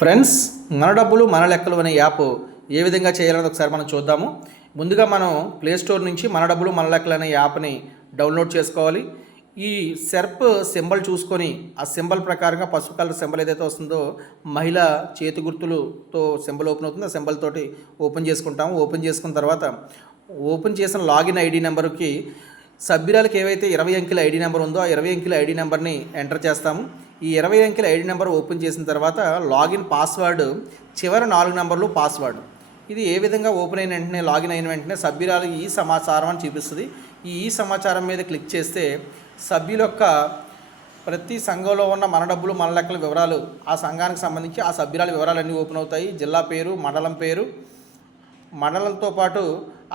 Friends మన డబ్బులు మన లెక్కలు అనే యాప్ ఏ విధంగా చేయాలనేది ఒకసారి మనం చూద్దాము. ముందుగా మనం ప్లేస్టోర్ నుంచి మన డబ్బులు మన లెక్కలు అనే యాప్ని డౌన్లోడ్ చేసుకోవాలి. ఈ సెర్ప్ సింబల్ చూసుకొని ఆ సింబల్ ప్రకారంగా పసుపు కలర్ సింబల్ ఏదైతే వస్తుందో మహిళ చేతి గుర్తులతో సింబల్ ఓపెన్ అవుతుంది. ఆ సింబల్ తోటి ఓపెన్ చేసుకుంటాము. ఓపెన్ చేసుకున్న తర్వాత ఓపెన్ చేసిన లాగిన్ ఐడి నెంబర్కి సభ్యురాలకు ఏవైతే ఇరవై అంకెల ఐడి నెంబర్ ఉందో ఆ ఇరవై అంకెల ఐడి నెంబర్ని ఎంటర్ చేస్తాము. ఈ ఇరవై అంకెల ఐడి నెంబర్ ఓపెన్ చేసిన తర్వాత లాగిన్ పాస్వర్డ్ చివరి నాలుగు నెంబర్లు పాస్వర్డ్. ఇది ఏ విధంగా ఓపెన్ అయిన వెంటనే లాగిన్ అయిన వెంటనే సభ్యురాలు ఈ సమాచారం అని చూపిస్తుంది. ఈ ఈ సమాచారం మీద క్లిక్ చేస్తే సభ్యుల యొక్క ప్రతి సంఘంలో ఉన్న మన డబ్బులు మన లెక్కల వివరాలు ఆ సంఘానికి సంబంధించి ఆ సభ్యురాల వివరాలన్నీ ఓపెన్ అవుతాయి. జిల్లా పేరు మండలం పేరు మండలంతో పాటు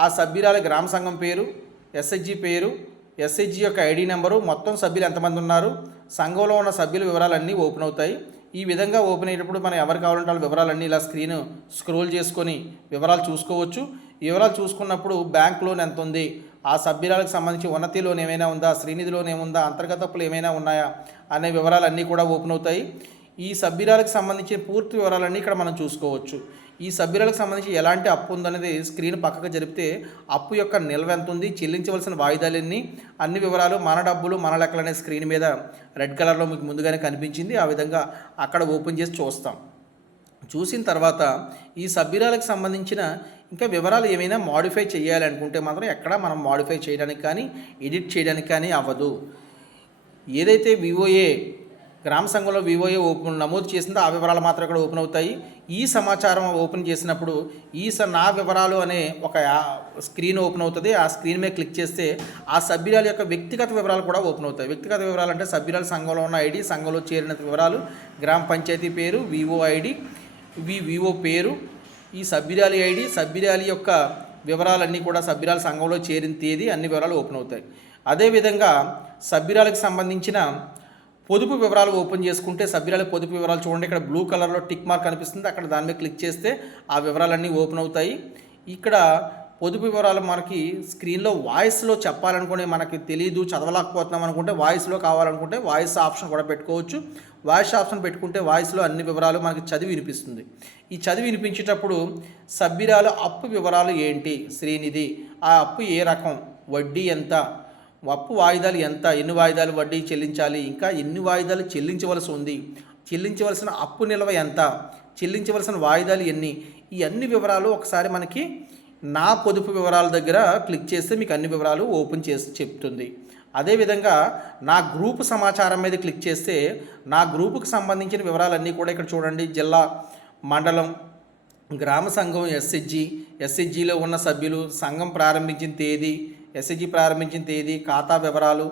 ఆ సభ్యురాలి గ్రామ సంఘం పేరు ఎస్హెచ్జి పేరు ఎస్హెచ్జి యొక్క ఐడి నెంబరు మొత్తం సభ్యులు ఎంతమంది ఉన్నారు సంఘంలో ఉన్న సభ్యుల వివరాలన్నీ ఓపెన్ అవుతాయి. ఈ విధంగా ఓపెన్ అయ్యేటప్పుడు మనం ఎవరు కావాలంటే వాళ్ళ వివరాలన్నీ ఇలా స్క్రీన్ స్క్రోల్ చేసుకొని వివరాలు చూసుకోవచ్చు. వివరాలు చూసుకున్నప్పుడు బ్యాంక్ లోన్ ఎంత ఉంది ఆ సభ్యురాలకు సంబంధించి ఉన్నతి లోన్ ఏమైనా ఉందా శ్రీనిధి లోన్ ఏముందా అంతర్గత అప్పులు ఏమైనా ఉన్నాయా అనే వివరాలన్నీ కూడా ఓపెన్ అవుతాయి. ఈ సభ్యురాలకు సంబంధించిన పూర్తి వివరాలన్నీ ఇక్కడ మనం చూసుకోవచ్చు. ఈ సభ్యులకు సంబంధించి ఎలాంటి అప్పు ఉందనేది స్క్రీన్ పక్కకు జరిపితే అప్పు యొక్క నిల్వ ఎంత ఉంది చెల్లించవలసిన వాయిదాలన్నీ అన్ని వివరాలు మన డబ్బులు మన లెక్కలు అనే స్క్రీన్ మీద రెడ్ కలర్లో మీకు ముందుగానే కనిపించింది. ఆ విధంగా అక్కడ ఓపెన్ చేసి చూస్తాం. చూసిన తర్వాత ఈ సభ్యురాలకు సంబంధించిన ఇంకా వివరాలు ఏమైనా మాడిఫై చేయాలనుకుంటే మాత్రం ఎక్కడ మనం మాడిఫై చేయడానికి కానీ ఎడిట్ చేయడానికి కానీ అవ్వదు. ఏదైతే వివోఏ గ్రామ సంఘంలో వివోఏ ఓపెన్ నమోదు చేసిందో ఆ వివరాలు మాత్రం ఇక్కడ ఓపెన్ అవుతాయి. ఈ సమాచారం ఓపెన్ చేసినప్పుడు ఈ స నా వివరాలు అనే ఒక స్క్రీన్ ఓపెన్ అవుతుంది. ఆ స్క్రీన్ మీద క్లిక్ చేస్తే ఆ సభ్యురాల యొక్క వ్యక్తిగత వివరాలు కూడా ఓపెన్ అవుతాయి. వ్యక్తిగత వివరాలు అంటే సభ్యురాల సంఘంలో ఉన్న ఐడి సంఘంలో చేరిన వివరాలు గ్రామ పంచాయతీ పేరు వివో ఐడి వి వివో పేరు ఈ సభ్యురాలి ఐడి సభ్యురాలి యొక్క వివరాలన్నీ కూడా సభ్యురాల సంఘంలో చేరిన తేదీ అన్ని వివరాలు ఓపెన్ అవుతాయి. అదేవిధంగా సభ్యురాలకు సంబంధించిన పొదుపు వివరాలు ఓపెన్ చేసుకుంటే సభ్యురాలు పొదుపు వివరాలు చూడండి. ఇక్కడ బ్లూ కలర్లో టిక్ మార్క్ కనిపిస్తుంది. అక్కడ దాని మీద క్లిక్ చేస్తే ఆ వివరాలన్నీ ఓపెన్ అవుతాయి. ఇక్కడ పొదుపు వివరాలు మనకి స్క్రీన్లో వాయిస్లో చెప్పాలనుకునే మనకి తెలియదు చదవలేకపోతున్నాం అనుకుంటే వాయిస్లో కావాలనుకుంటే వాయిస్ ఆప్షన్ కూడా పెట్టుకోవచ్చు. వాయిస్ ఆప్షన్ పెట్టుకుంటే వాయిస్లో అన్ని వివరాలు మనకి చదివి వినిపిస్తుంది. ఈ చదివి వినిపించేటప్పుడు సభ్యురాలు అప్పు వివరాలు ఏంటి? శ్రీనిధి ఆ అప్పు ఏ రకం? వడ్డీ ఎంత? అప్పు వాయిదాలు ఎంత? ఎన్ని వాయిదాలు వడ్డీ చెల్లించాలి? ఇంకా ఎన్ని వాయిదాలు చెల్లించవలసి ఉంది? చెల్లించవలసిన అప్పు నిల్వ ఎంత? చెల్లించవలసిన వాయిదాలు ఎన్ని? ఈ అన్ని వివరాలు ఒకసారి మనకి నా పొదుపు వివరాల దగ్గర క్లిక్ చేస్తే మీకు అన్ని వివరాలు ఓపెన్ చేసి చెప్తుంది. అదేవిధంగా నా గ్రూప్ సమాచారం మీద క్లిక్ చేస్తే నా గ్రూపుకి సంబంధించిన వివరాలన్నీ కూడా ఇక్కడ చూడండి. జిల్లా మండలం గ్రామ సంఘం ఎస్హెచ్జి ఎస్హెచ్జిలో ఉన్న సభ్యులు సంఘం ప్రారంభించిన తేదీ ఎస్హెచ్జి ప్రారంభించిన తేదీ ఖాతా వివరాలు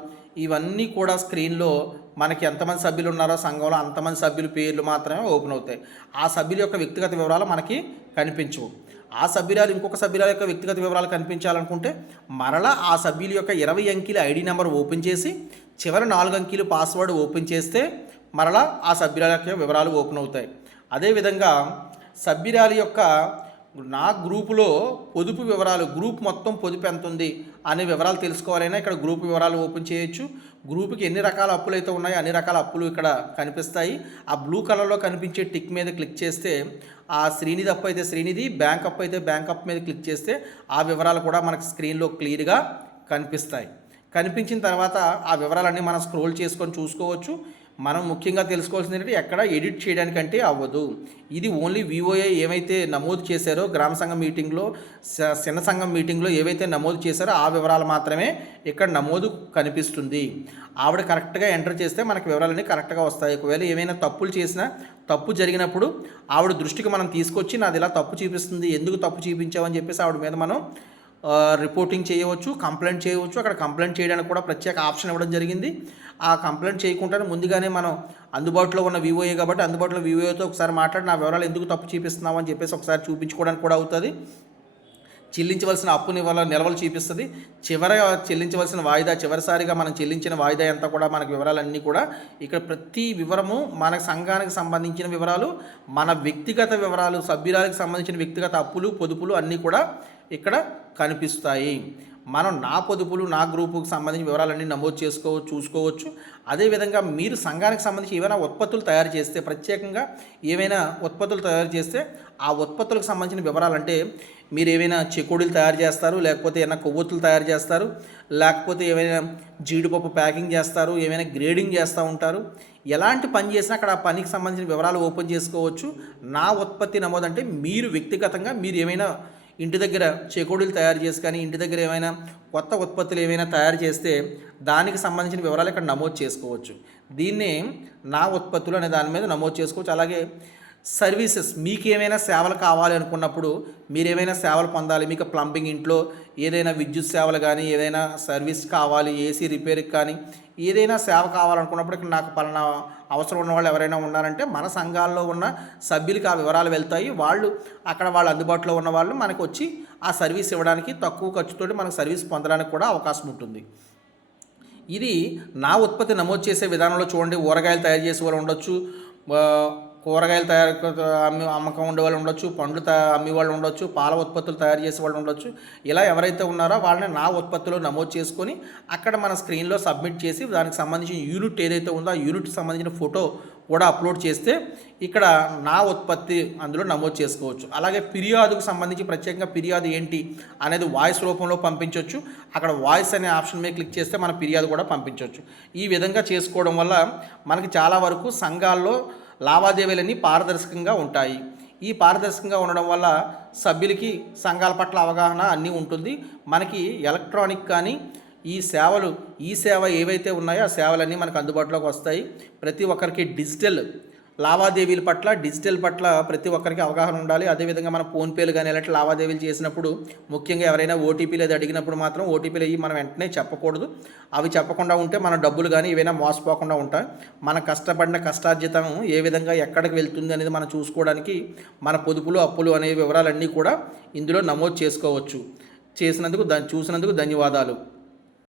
ఇవన్నీ కూడా స్క్రీన్లో మనకి ఎంతమంది సభ్యులు ఉన్నారో సంఘంలో అంతమంది సభ్యుల పేర్లు మాత్రమే ఓపెన్ అవుతాయి. ఆ సభ్యుల యొక్క వ్యక్తిగత వివరాలు మనకి కనిపించవు. ఆ సభ్యురాలు ఇంకొక సభ్యురాల యొక్క వ్యక్తిగత వివరాలు కనిపించాలనుకుంటే మరలా ఆ సభ్యుల యొక్క ఇరవై అంకెల ఐడి నెంబర్ ఓపెన్ చేసి చివరి నాలుగు అంకెలు పాస్వర్డ్ ఓపెన్ చేస్తే మరలా ఆ సభ్యురాల యొక్క వివరాలు ఓపెన్ అవుతాయి. అదేవిధంగా సభ్యురాలి యొక్క నా గ్రూపులో పొదుపు వివరాలు గ్రూప్ మొత్తం పొదుపు ఎంత ఉంది అనే వివరాలు తెలుసుకోవాలైనా ఇక్కడ గ్రూప్ వివరాలు ఓపెన్ చేయొచ్చు. గ్రూప్కి ఎన్ని రకాల అప్పులు అయితే ఉన్నాయో అన్ని రకాల అప్పులు ఇక్కడ కనిపిస్తాయి. ఆ బ్లూ కలర్లో కనిపించే టిక్ మీద క్లిక్ చేస్తే ఆ శ్రీనిధి అప్పు అయితే శ్రీనిధి బ్యాంక్ అప్పు అయితే బ్యాంక్ అప్ మీద క్లిక్ చేస్తే ఆ వివరాలు కూడా మనకు స్క్రీన్లో క్లియర్గా కనిపిస్తాయి. కనిపించిన తర్వాత ఆ వివరాలన్నీ మనం స్క్రోల్ చేసుకొని చూసుకోవచ్చు. మనం ముఖ్యంగా తెలుసుకోవాల్సింది ఏంటంటే ఎక్కడ ఎడిట్ చేయడానికంటే అవ్వదు. ఇది ఓన్లీ వివోఏ ఏమైతే నమోదు చేశారో గ్రామ సంఘం మీటింగ్లో చిన్న సంఘం మీటింగ్లో ఏవైతే నమోదు చేశారో ఆ వివరాలు మాత్రమే ఇక్కడ నమోదు కనిపిస్తుంది. ఆవిడ కరెక్ట్గా ఎంటర్ చేస్తే మనకు వివరాలన్నీ కరెక్ట్గా వస్తాయి. ఒకవేళ ఏమైనా తప్పులు చేసినా తప్పు జరిగినప్పుడు ఆవిడ దృష్టికి మనం తీసుకొచ్చి నాది ఇలా తప్పు చూపిస్తుంది ఎందుకు తప్పు చూపించావని చెప్పేసి ఆవిడ మీద మనం రిపోర్టింగ్ చేయవచ్చు కంప్లైంట్ చేయవచ్చు. అక్కడ కంప్లైంట్ చేయడానికి కూడా ప్రత్యేక ఆప్షన్ ఇవ్వడం జరిగింది. ఆ కంప్లైంట్ చేయకుండానే ముందుగానే మనం అందుబాటులో ఉన్న వివోఏ కాబట్టి అందుబాటులో వివోఏతో ఒకసారి మాట్లాడి నా వివరాలు ఎందుకు తప్పు చూపిస్తున్నావు అని చెప్పేసి ఒకసారి చూపించుకోవడానికి కూడా అవుతుంది. చెల్లించవలసిన అప్పుని వల్ల నిల్వలు చూపిస్తుంది. చివర చెల్లించవలసిన వాయిదా చివరిసారిగా మనం చెల్లించిన వాయిదా ఎంత కూడా మనకు వివరాలన్నీ కూడా ఇక్కడ ప్రతి వివరము మన సంఘానికి సంబంధించిన వివరాలు మన వ్యక్తిగత వివరాలు సభ్యురాలకు సంబంధించిన వ్యక్తిగత అప్పులు పొదుపులు అన్నీ కూడా ఇక్కడ కనిపిస్తాయి. మనం నా పొదుపులు నా గ్రూపుకు సంబంధించిన వివరాలన్నీ నమోదు చేసుకోవచ్చు చూసుకోవచ్చు. అదేవిధంగా మీరు సంఘానికి సంబంధించి ఏమైనా ఉత్పత్తులు తయారు చేస్తే ప్రత్యేకంగా ఏవైనా ఉత్పత్తులు తయారు చేస్తే ఆ ఉత్పత్తులకు సంబంధించిన వివరాలంటే మీరు ఏమైనా చెకోడీలు తయారు చేస్తారు లేకపోతే ఏమైనా కొవ్వొత్తులు తయారు చేస్తారు లేకపోతే ఏమైనా జీడిపప్పు ప్యాకింగ్ చేస్తారు ఏమైనా గ్రేడింగ్ చేస్తూ ఉంటారు. ఎలాంటి పని చేసినా అక్కడ ఆ పనికి సంబంధించిన వివరాలు ఓపెన్ చేసుకోవచ్చు. నా ఉత్పత్తి నమోదు అంటే మీరు వ్యక్తిగతంగా మీరు ఏమైనా ఇంటి దగ్గర చెకోడీలు తయారు చేసి కానీ ఇంటి దగ్గర ఏమైనా కొత్త ఉత్పత్తులు ఏమైనా తయారు చేస్తే దానికి సంబంధించిన వివరాలు ఇక్కడ నమోదు చేసుకోవచ్చు. దీన్నే నా ఉత్పత్తులు అనే దాని మీద నమోదు చేసుకోవచ్చు. అలాగే సర్వీసెస్ మీకు ఏమైనా సేవలు కావాలి అనుకున్నప్పుడు మీరు ఏమైనా సేవలు పొందాలి. మీకు ప్లంబింగ్ ఇంట్లో ఏదైనా విద్యుత్ సేవలు కానీ ఏదైనా సర్వీస్ కావాలి ఏసీ రిపేర్కి కానీ ఏదైనా సేవ కావాలనుకున్నప్పుడు ఇక్కడ నాకు పలానా అవసరం ఉన్న వాళ్ళు ఎవరైనా ఉన్నారంటే మన సంఘాల్లో ఉన్న సభ్యులకి ఆ వివరాలు వెళ్తాయి. వాళ్ళు అక్కడ వాళ్ళు అందుబాటులో ఉన్న వాళ్ళు మనకు వచ్చి ఆ సర్వీస్ ఇవ్వడానికి తక్కువ ఖర్చుతోటి మనకు సర్వీస్ పొందడానికి కూడా అవకాశం ఉంటుంది. ఇది నా ఉత్పత్తి నమోదు చేసే విధానంలో చూడండి. ఊరగాయలు తయారు చేసే వాళ్ళు ఉండొచ్చు. కూరగాయలు తయారు అమ్మి అమ్మకం ఉండే వాళ్ళు ఉండొచ్చు పండ్లు తయ అమ్మే వాళ్ళు ఉండొచ్చు పాల ఉత్పత్తులు తయారు చేసే వాళ్ళు ఉండొచ్చు. ఇలా ఎవరైతే ఉన్నారో వాళ్ళని నా ఉత్పత్తిలో నమోదు చేసుకొని అక్కడ మన స్క్రీన్లో సబ్మిట్ చేసి దానికి సంబంధించిన యూనిట్ ఏదైతే ఉందో ఆ యూనిట్కి సంబంధించిన ఫోటో కూడా అప్లోడ్ చేస్తే ఇక్కడ నా ఉత్పత్తి అందులో నమోదు చేసుకోవచ్చు. అలాగే ఫిర్యాదుకు సంబంధించి ప్రత్యేకంగా ఫిర్యాదు ఏంటి అనేది వాయిస్ రూపంలో పంపించవచ్చు అక్కడ వాయిస్ అనే ఆప్షన్ మీద క్లిక్ చేస్తే మన ఫిర్యాదు కూడా పంపించవచ్చు ఈ విధంగా చేసుకోవడం వల్ల మనకి చాలా వరకు సంఘాల్లో లావాదేవీలన్నీ పారదర్శకంగా ఉంటాయి. ఈ పారదర్శకంగా ఉండడం వల్ల సభ్యులకి సంఘాల పట్ల అవగాహన అన్నీ ఉంటుంది. మనకి ఎలక్ట్రానిక్ కానీ ఈ సేవలు ఈ సేవ ఏవైతే ఉన్నాయో ఆ సేవలన్నీ మనకు అందుబాటులోకి వస్తాయి. ప్రతి ఒక్కరికి డిజిటల్ లావాదేవీల పట్ల డిజిటల్ పట్ల ప్రతి ఒక్కరికి అవగాహన ఉండాలి. అదేవిధంగా మనం ఫోన్పేలు కానీ ఇలాంటి లావాదేవీలు చేసినప్పుడు ముఖ్యంగా ఎవరైనా ఓటీపీలు అది అడిగినప్పుడు మాత్రం ఓటీపీలు అయ్యి మనం వెంటనే చెప్పకూడదు. అవి చెప్పకుండా ఉంటే మన డబ్బులు కానీ ఏవైనా మోసపోకుండా ఉంటాయి. మన కష్టపడిన కష్టార్జితం ఏ విధంగా ఎక్కడికి వెళ్తుంది అనేది మనం చూసుకోవడానికి మన పొదుపులు అప్పులు అనే వివరాలన్నీ కూడా ఇందులో నమోదు చేసుకోవచ్చు. చేసినందుకు దా చూసినందుకు ధన్యవాదాలు.